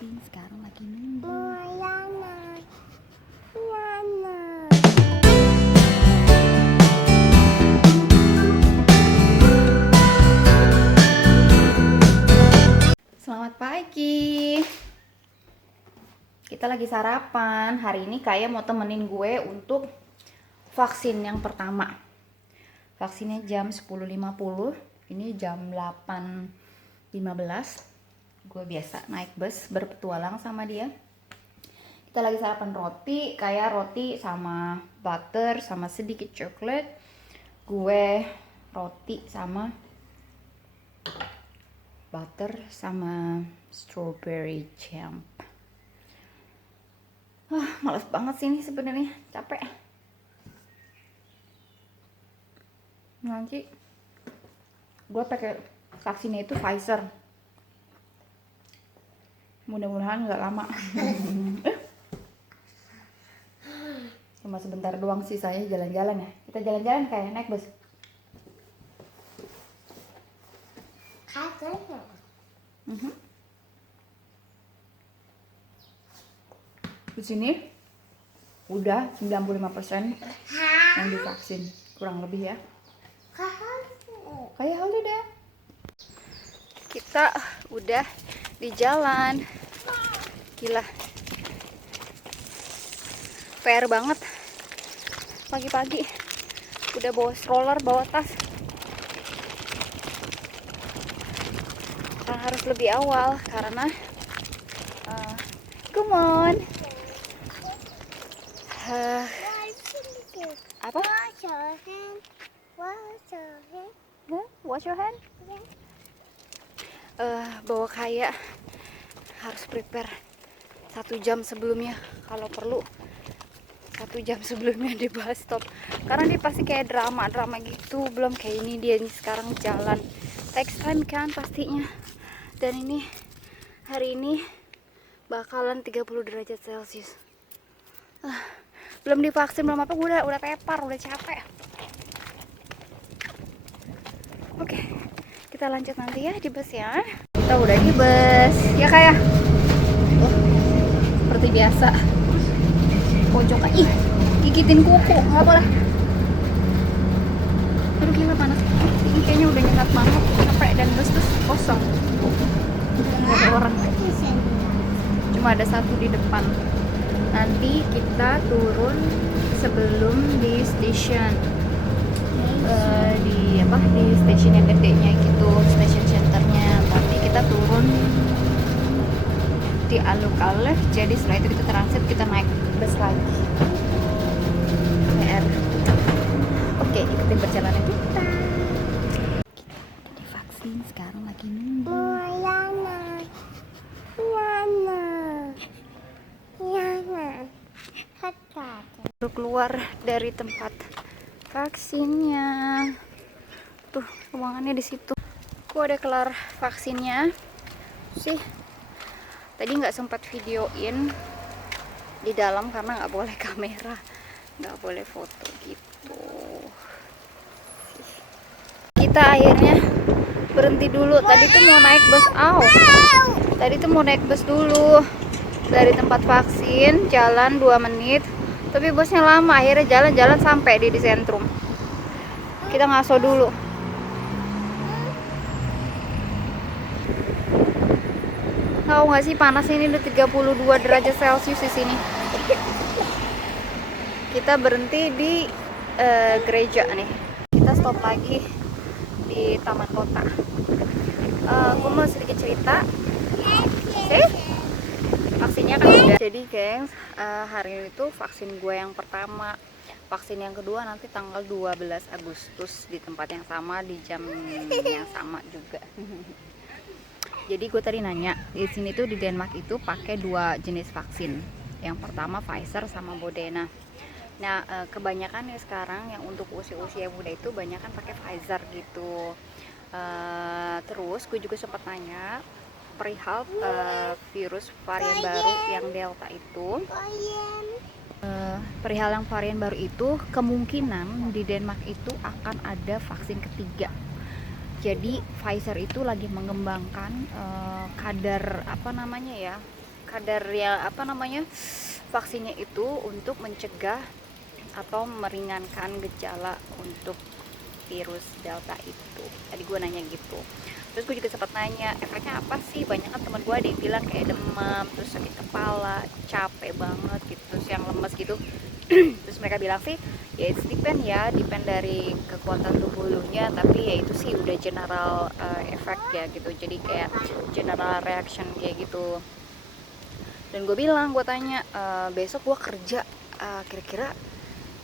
vaksin sekarang lagi nunggu. Selamat pagi. Kita lagi sarapan. Hari ini Kaya mau temenin gue untuk vaksin yang pertama. Vaksinnya jam 10.50. Ini jam 8.15. Gue biasa naik bus berpetualang sama dia. Kita lagi sarapan roti, Kaya roti sama butter sama sedikit coklat. Gue roti sama butter sama strawberry jam. Males banget sih ini sebenarnya, capek. Nanti gue pakai vaksinnya itu Pfizer. Mudah-mudahan nggak lama. Cuma sebentar doang sih saya jalan-jalan ya. Kita jalan-jalan kayak naik bus. Di sini udah 95% yang divaksin, kurang lebih ya. Kayak holiday. Kita udah di jalan. Gila. PR banget. Pagi-pagi udah bawa stroller, bawa tas. Harus lebih awal karena come on. Apa? Wash your hand. Bawa Kaya harus prepare 1 jam sebelumnya, kalau perlu 1 jam sebelumnya di bus stop, karena dia pasti kayak drama gitu. Belum kayak ini, dia ini sekarang jalan takes time kan pastinya. Dan ini hari ini bakalan 30 derajat Celcius. Belum divaksin, belum apa, gue udah tepar, udah capek. Oke, kita lanjut nanti ya di bus ya. Kita udah di bus ya Kaya. Seperti biasa pojokan, gigitin kuku, nggak boleh. Aduh gila panas, ini kayaknya udah nyengat banget, capek. Dan bus tuh kosong, nggak ada orang, cuma ada satu di depan. Nanti kita turun sebelum di stasiun, di stasiun yang gedenya gitu, stasiun centernya. Nanti kita turun di Aluk-Aluk, jadi setelah itu kita transit, kita naik bus lagi. PR. Oke, ikutin perjalanan kita. Kita divaksin sekarang lagi nunggu. Baru keluar dari tempat vaksinnya. Tuh, ruangannya di situ. Aku udah kelar vaksinnya. Sih, tadi nggak sempat videoin di dalam karena nggak boleh kamera, nggak boleh foto gitu. Kita akhirnya berhenti dulu. Tadi tuh mau naik bus, tadi tuh mau naik bus dulu dari tempat vaksin, jalan 2 menit. Tapi busnya lama, akhirnya jalan-jalan sampai di sentrum. Kita ngaso dulu. Tahu nggak sih panas ini udah 32 derajat Celcius di sini. Kita berhenti di gereja nih. Kita stop lagi di taman kota. Aku mau sedikit cerita. Vaksinnya kan udah. Jadi gengs, hari ini tuh vaksin gue yang pertama. Vaksin yang kedua nanti tanggal 12 Agustus di tempat yang sama, di jam yang sama juga. Jadi gue tadi nanya, di sini tuh di Denmark itu pakai 2 jenis vaksin. Yang pertama Pfizer sama Moderna. Nah, kebanyakan ya sekarang yang untuk usia-usia muda itu banyak kan pakai Pfizer gitu. Terus gue juga sempat nanya perihal virus varian baru yang Delta itu. Perihal yang varian baru itu, kemungkinan di Denmark itu akan ada vaksin ketiga. Jadi Pfizer itu lagi mengembangkan kadar kadar ya apa namanya, vaksinnya itu untuk mencegah atau meringankan gejala untuk virus Delta itu. Tadi gue nanya gitu. Terus gue juga sempat nanya efeknya apa sih, banyak kan teman gue ada yang bilang kayak demam, terus sakit kepala, capek banget gitu, terus yang lemes gitu. Terus mereka bilang sih ya it's depend dari kekuatan tubuh lu nya, tapi ya itu sih udah general effect ya gitu, jadi kayak general reaction kayak gitu. Dan gue bilang, gue tanya besok gue kerja, kira-kira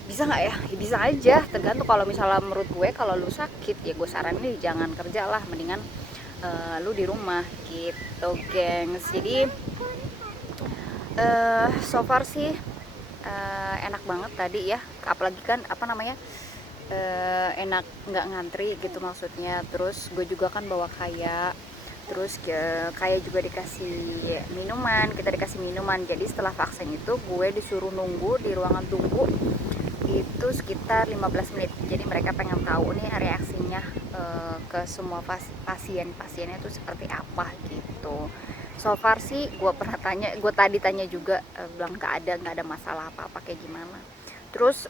bisa nggak ya? Ya bisa aja, tergantung. Kalau misalnya menurut gue kalau lu sakit ya gue saranin jangan kerja lah, mendingan lu di rumah gitu gengs. Jadi so far sih enak banget tadi ya, apalagi kan apa namanya, enak nggak ngantri gitu maksudnya. Terus gue juga kan bawa kayak, terus kayak juga dikasih minuman, kita dikasih minuman. Jadi setelah vaksin itu gue disuruh nunggu di ruangan tunggu itu sekitar 15 menit. Jadi mereka pengen tahu nih reaksinya ke semua pasiennya itu seperti apa gitu. So far sih gue pernah tanya, gue tadi tanya juga, bilang nggak ada masalah apa-apa kayak gimana. Terus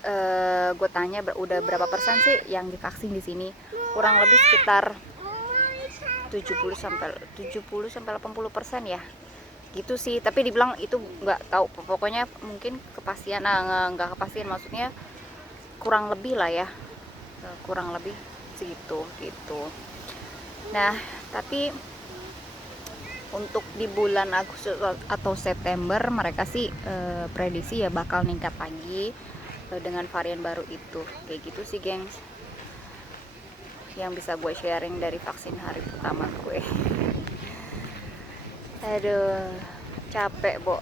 gue tanya udah berapa persen sih yang divaksin di sini, kurang lebih sekitar 70 sampai 80% ya gitu sih. Tapi dibilang itu nggak tahu, pokoknya mungkin kepastian, nggak kepastian, maksudnya kurang lebih lah ya, kurang lebih segitu gitu. Nah tapi untuk di bulan Agustus atau September mereka sih prediksi ya bakal ningkat lagi dengan varian baru itu, kayak gitu sih gengs, yang bisa gue sharing dari vaksin hari pertama gue. Aduh capek Bo,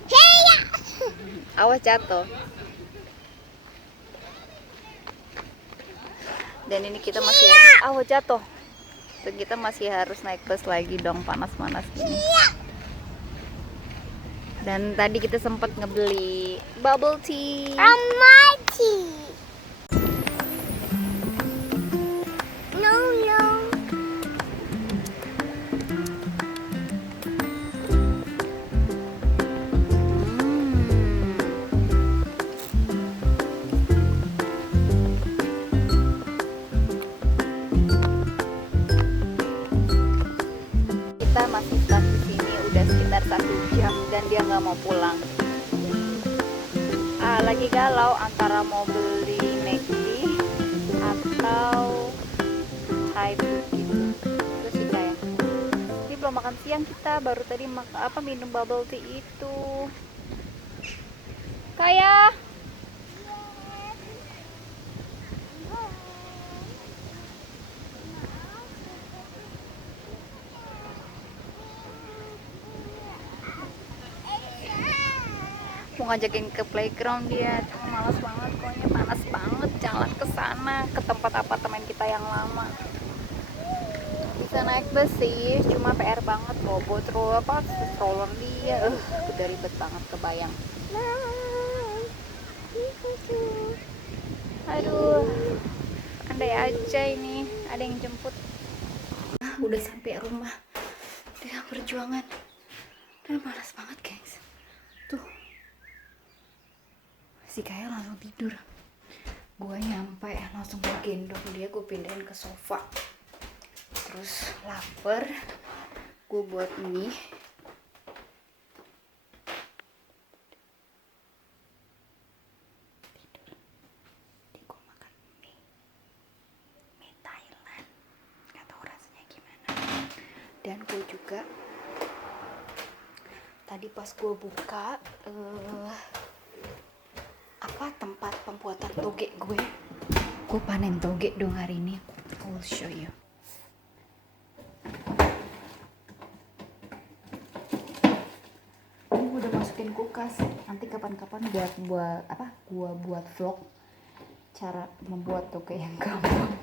awas jatuh. Dan ini kita masih awas jatuh, dan kita masih harus naik bus lagi dong, panas-panas gini. Dan tadi kita sempat ngebeli bubble tea. No, no. Kita masih stuck di sini udah sekitar 1 jam dan dia nggak mau pulang. Lagi galau antara mau beli McD atau Thai food gitu. Terus sih kayak ini belum makan siang, kita baru tadi minum bubble tea itu. Kayak mau ngajakin ke playground dia, cuma malas banget, pokoknya panas banget jalan ke sana, ke tempat apartemen kita yang lama. Bisa naik bus sih, cuma PR banget bobo terus stroller dia, udah ribet banget, kebayang. Aduh, andai aja ini ada yang jemput. Udah sampai rumah dengan perjuangan dan panas banget guys. Tuh si Kaya langsung tidur, gue nyampe langsung gue gendong dia, gue pindahin ke sofa. Terus lapar, gue buat mie. Tidur. Jadi gue makan mie Thailand, nggak tahu rasanya gimana. Dan gue juga tadi pas gue buka tempat pembuatan toge gue panen toge dong hari ini. I will show you. Ini udah masukin kulkas, nanti kapan-kapan gua buat vlog cara membuat toge yang gampang.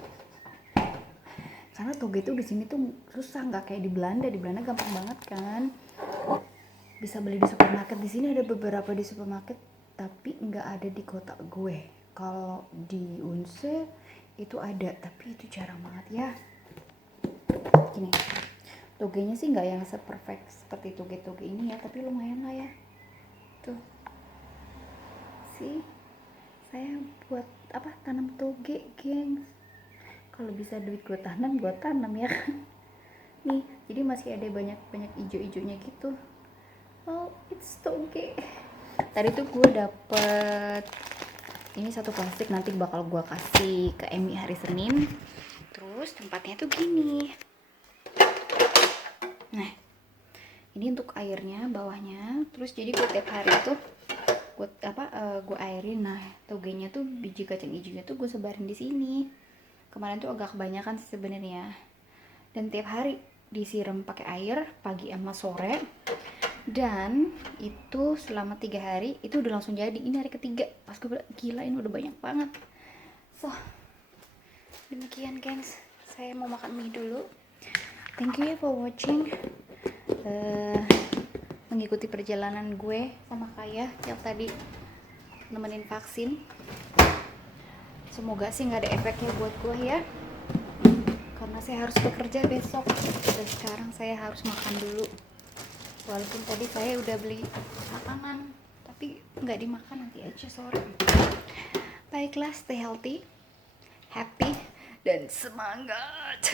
Karena toge itu di sini tuh susah, nggak kayak di Belanda. Di Belanda gampang banget kan, bisa beli di supermarket. Di sini ada beberapa di supermarket, tapi nggak ada di kota gue. Kalau di Unse itu ada, tapi itu jarang banget ya. Gini, togenya sih nggak yang seperfect seperti toge-toge ini ya, tapi lumayan lah ya. Tuh. Sih, saya buat apa, tanam toge, gengs. Kalau bisa duit gue tanam ya kan. Nih, jadi masih ada banyak ijo-ijonya gitu. Oh, it's toge. Tadi tuh gue dapet ini satu plastik, nanti bakal gue kasih ke Emmy hari Senin. Terus tempatnya tuh gini. Nah, ini untuk airnya bawahnya. Terus jadi gue tiap hari tuh gue airin. Nah, togenya tuh biji kacang hijaunya tuh gue sebarin di sini. Kemarin tuh agak kebanyakan sih sebenarnya. Dan tiap hari disiram pakai air pagi sama sore. Dan itu selama 3 hari itu udah langsung jadi. Ini hari ketiga. Pas gue bilang, gila ini udah banyak banget. So, demikian gengs. Saya mau makan mie dulu. Thank you for watching. Mengikuti perjalanan gue sama Kaya yang tadi nemenin vaksin. Semoga sih nggak ada efeknya buat gue ya, karena saya harus bekerja besok. Dan sekarang saya harus makan dulu, walaupun tadi saya udah beli makanan tapi nggak dimakan, nanti aja sore. Baiklah, stay healthy, happy, dan semangat.